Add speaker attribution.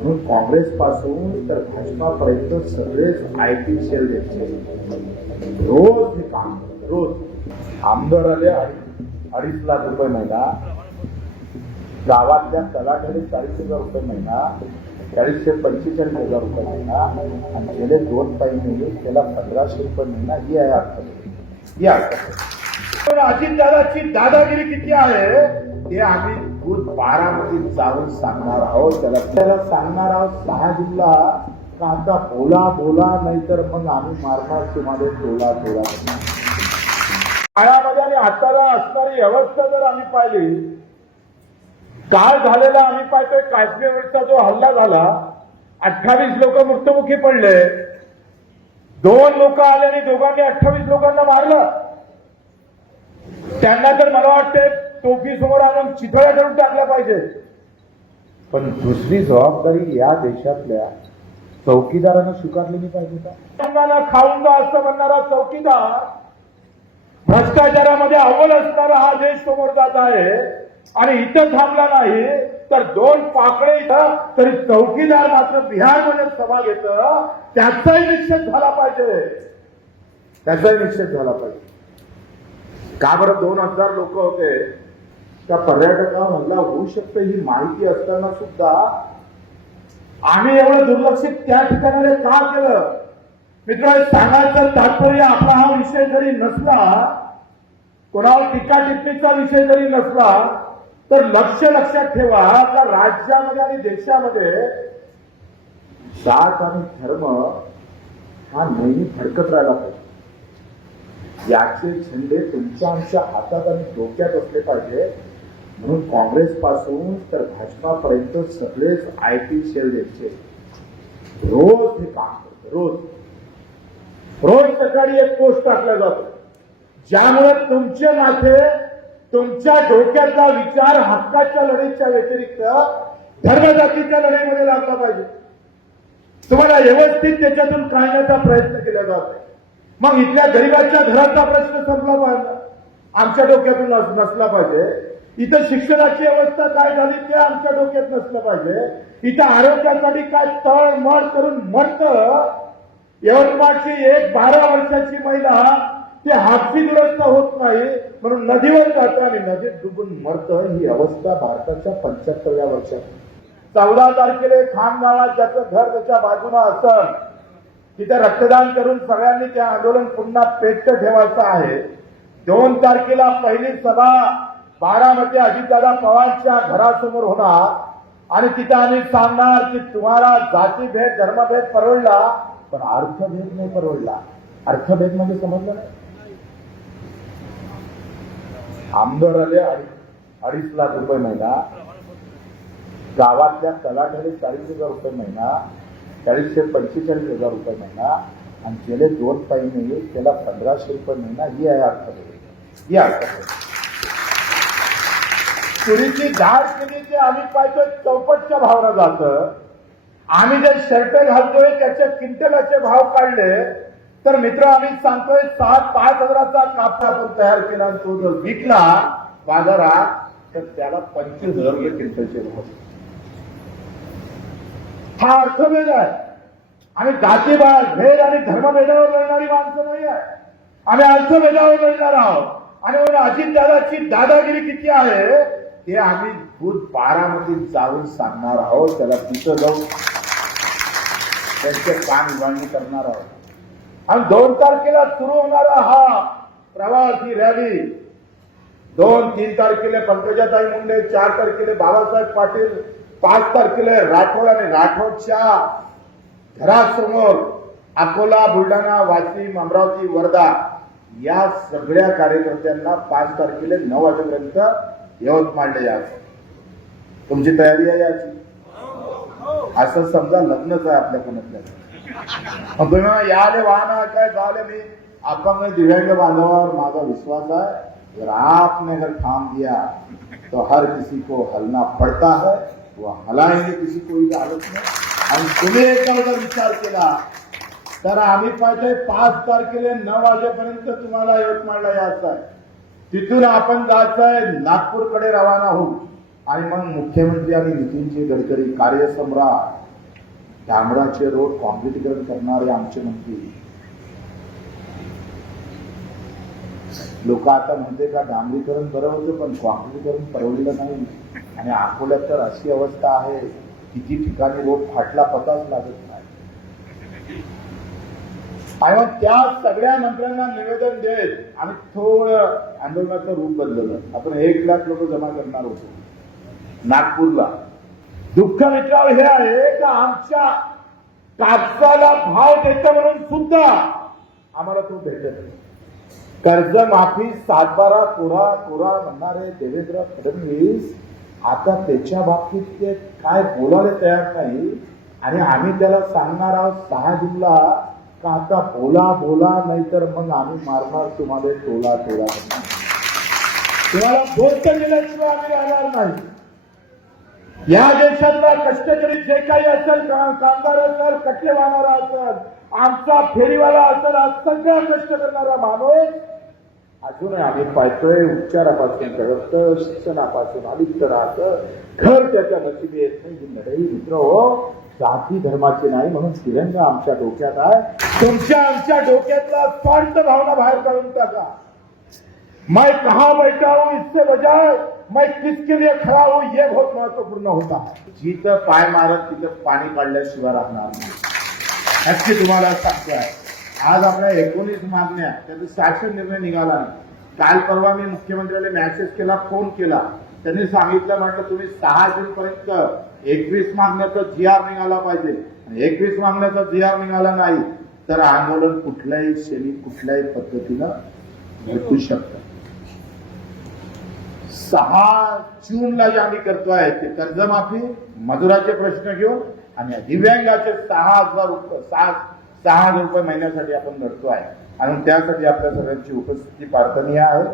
Speaker 1: म्हणून काँग्रेस पासून तर भाजपापर्यंत सगळेच आय टी सेल द्यायचे रोज हे काम रोज. आमदार आले अडीच लाख रुपये महिना. गावातल्या तलाठ्याने चाळीस हजार रुपये महिना चाळीसशे पंचेचाळीस हजार रुपये महिना आणि गेले दोन महिने त्याला पंधराशे रुपये महिना ही आहे अर्थव्यवस्था ही अर्थव्यवस्था पण अजितदादाची दादागिरी किती आहे? ते आम्ही दूध बारामतीत जाऊन सांगणार आहोत. त्याला त्याला सांगणार आहोत सहा जिल्हा आता बोला बोला नाहीतर मग आम्ही मारणार तुम्हाला टोला टोला काळामध्ये आणि आताला असणारी व्यवस्था जर आम्ही पाहिली काल झालेला आम्ही पाहतोय काश्मीरचा जो हल्ला झाला अठ्ठावीस लोक मृत्युमुखी पडले. दोन लोक आले आणि दोघांनी अठ्ठावीस लोकांना मारलं. त्यांना तर मला वाटते टोपी समोर आणून चिथोळ्या करून टाकल्या पाहिजे. पण दुसरी जबाबदारी या देशातल्या चौकीदारानं स्वीकारलेली पाहिजे का? खाऊन असं म्हणणारा चौकीदार भ्रष्टाचारामध्ये अव्वल असणारा हा देश समोर जात आहे आणि इथं थांबला नाही तर दोन पाकडे इथं तरी चौकीदार मात्र बिहारमध्ये सभा घेत त्याचाही निषेध झाला पाहिजे. त्याचाही निषेध झाला पाहिजे. का बरं दोन हजार लोक होते? त्या पर्यटकावर हल्ला होऊ शकते ही माहिती असताना सुद्धा आम्ही एवढं दुर्लक्षित त्या ठिकाणी का केलं? मित्र सांगायचं तात्पर्य आपला हा विषय जरी नसला कोणावर टीका टिप्पणीचा विषय जरी नसला तर लक्ष लक्षात ठेवा का राज्यामध्ये आणि देशामध्ये जात आणि धर्म हा नेहमी फडकत राहिला पाहिजे. याचे झेंडे तुमच्या आमच्या हातात आणि डोक्यात असले पाहिजे. म्हणून काँग्रेस पासून तर भाजपापर्यंत सगळेच आय टी सेल यांचे रोज हे काम करते रोज. रोज सकाळी एक पोस्ट टाकला जातो. ज्यामुळे तुमचे माथे तुमच्या डोक्याचा विचार हक्काच्या लढाईच्या व्यतिरिक्त धर्मजातीच्या लढाईमध्ये लागला पाहिजे. तुम्हाला व्यवस्थित त्याच्यातून काढण्याचा प्रयत्न केला जातो मग इथल्या गरीबाच्या घराचा प्रश्न संपला पाहिजे. आमच्या डोक्यातून नस- नसला पाहिजे. इथं शिक्षणाची अवस्था काय झाली ते आमच्या डोक्यात नसलं पाहिजे. इथं आरोग्यासाठी काय तळमळ करून मरतं यवतमाळची एक बारा वर्षाची महिला ती हापसी दुरुस्त होत नाही. म्हणून नदीवर जातं आणि नदीत डुबून मरतं. ही अवस्था भारताच्या पंच्याहत्तरव्या वर्षात. चौदा तारखेला खामगावात ज्याचं घर त्याच्या बाजूला असं तिथे रक्तदान करून सगळ्यांनी ते आंदोलन पुन्हा पेटत ठेवायचं आहे. दोन तारखेला पहिली सभा बारामती अजितदादा पवारच्या घरासमोर होणार. आणि तिथे आम्ही सांगणार की तुम्हाला जातीभेद धर्मभेद परवडला पण अर्थभेद नाही परवडला. अर्थभेद म्हणजे समजलं नाही आमदार आले अडीच लाख रुपये महिना. गावातल्या तलाठ्याने चाळीस हजार रुपये महिना. चाळीस ते पंचेचाळीस हजार रुपये महिना. आणि गेले दोन महिने त्याला पंधराशे रुपये महिना. ही आहे अर्थभेद ही अर्थभेद तुरीची डाळ केली की आम्ही पाहिजे चौपटच्या भावना जात. आम्ही जे शर्ट घालतोय त्याचे क्विंटलाचे भाव काढले तर मित्र आम्ही सांगतोय सात पाच हजाराचा कापड आपण तयार केला आणि तो जर विकला बाजारात तर त्याला पंचवीस हजार रुपये क्विंटलचे भाव. हा अर्थभेद आहे. आम्ही जातीवाद भेद आणि धर्मभेदावर लढणारी माणसं नाही आहे. आम्ही अर्थभेदावर लढणार आहोत. आणि म्हणून अजितदादाची दादागिरी किती आहे? ते आम्ही भूत बारामध्ये जाऊन सांगणार आहोत. त्याला तिथं जाऊन त्यांचे काम उभारणी करणार आहोत. आणि दोन तारखेला सुरू होणारा हा प्रवास ही रॅली. दोन तीन तारखेला पंकजाताई मुंडे चार तारखेला बाबासाहेब पाटील पाच तारखेला राठोड आणि राठोडच्या घरासमोर अकोला बुलढाणा वाशिम अमरावती वर्धा या सगळ्या कार्यकर्त्यांना पाच तारखेला नऊ वाजेपर्यंत यवतमाळला यायचं तुमची तयारी आहे याची? असं समजा लग्नच आहे आपल्या कोणातल्या तुम्ही याले वाहन काय झाले मी. अपंग दिव्यांग बांधवावर माझा विश्वास आहे. जर आपने अगर काम दिया तो हर किसी को हलना पड़ता है. व हलाएंगे किसी को ही हालत नाही आणि तुम्ही एकदा जर विचार केला तर आम्ही पाहिजे पाच तारखेला नऊ वाजेपर्यंत तुम्हाला यवतमाळला यायचं आहे. तिथून आपण जायचंय नागपूरकडे रवाना होऊ आणि मग मुख्यमंत्री आणि नितीनजी गडकरी कार्यसम्राट डांबराचे रोड कॉन्क्रिटीकरण करणारे आमचे मंत्री. लोक आता म्हणते का डांबरीकरण बरं होतं पण कॉन्क्रिटीकरण परवडलं नाही. आणि अकोल्यात तर अशी अवस्था आहे किती ठिकाणी रोड फाटला पताच लागत नाही. आणि मग त्या सगळ्या मंत्र्यांना निवेदन देत आणि थोडं आंदोलनाचं रूप बदललं. आपण एक लाख लोक जमा करणार होतो. नागपूरला. दुःख विचार हे आहे का आमच्या कापसाला भाव देतो म्हणून सुद्धा आम्हाला तो भेटत नाही. कर्जमाफी सातबारा कोरा कोरा म्हणणारे देवेंद्र फडणवीस आता त्याच्या बाबतीत ते काय बोलायला तयार नाही आणि आम्ही त्याला सांगणार आहोत सहा जूनला का आता बोला बोला नाहीतर मग आम्ही मारणार तुम्हाला टोला टोला. तुम्हाला बोलत दिल्याशिवाय आम्ही राहणार नाही. या देशातला कष्टकरी जे काही असेल कामगार असेल कटले वाहणारा असेल आमचा फेरीवाला असेल आज सगळा कष्ट करणारा माणूस. अजूनही आम्ही पाहतोय उपचारापासून करत शिक्षणापासून अलिप्त राहत घर त्याच्या नशिबी येत नाही ही लढाई मित्र हो. जाती धर्माचे नाही म्हणून तिरंगा आमच्या डोक्यात आहे. तुमच्या आमच्या डोक्यातला स्वार्थ भावना बाहेर काढून टाका. मैं कहा बैठा हूं इससे बजाय मैं किसके लिए खड़ा हूं ये बहुत महत्त्वपूर्ण होता है. जिथं पाय मारत तिथं पाणी काढल्याशिवाय राहणार नाही. नक्की तुम्हाला आहे आज आपल्या एकोणीस मागण्या त्याचा शासन निर्णय निघाला नाही. काल परवा मी मुख्यमंत्र्याला मेसेज केला फोन केला. त्यांनी सांगितलं म्हटलं तुम्ही सहा जून पर्यंत एकवीस मागण्याचा जी आर निघाला पाहिजे. आणि एकवीस मागण्याचा जी आर निघाला नाही तर आंदोलन कुठल्याही शैली कुठल्याही पद्धतीनं भेटू शकतं. सहा जूनला जे आम्ही करतोय ते कर्जमाफी मजुराचे प्रश्न घेऊन आणि दिव्यांगाचे सहा हजार रुपये सहा सहा हजार रुपये महिन्यासाठी आपण लढतोय आणि त्यासाठी आपल्या सगळ्यांची उपस्थिती प्रार्थनीय आहे.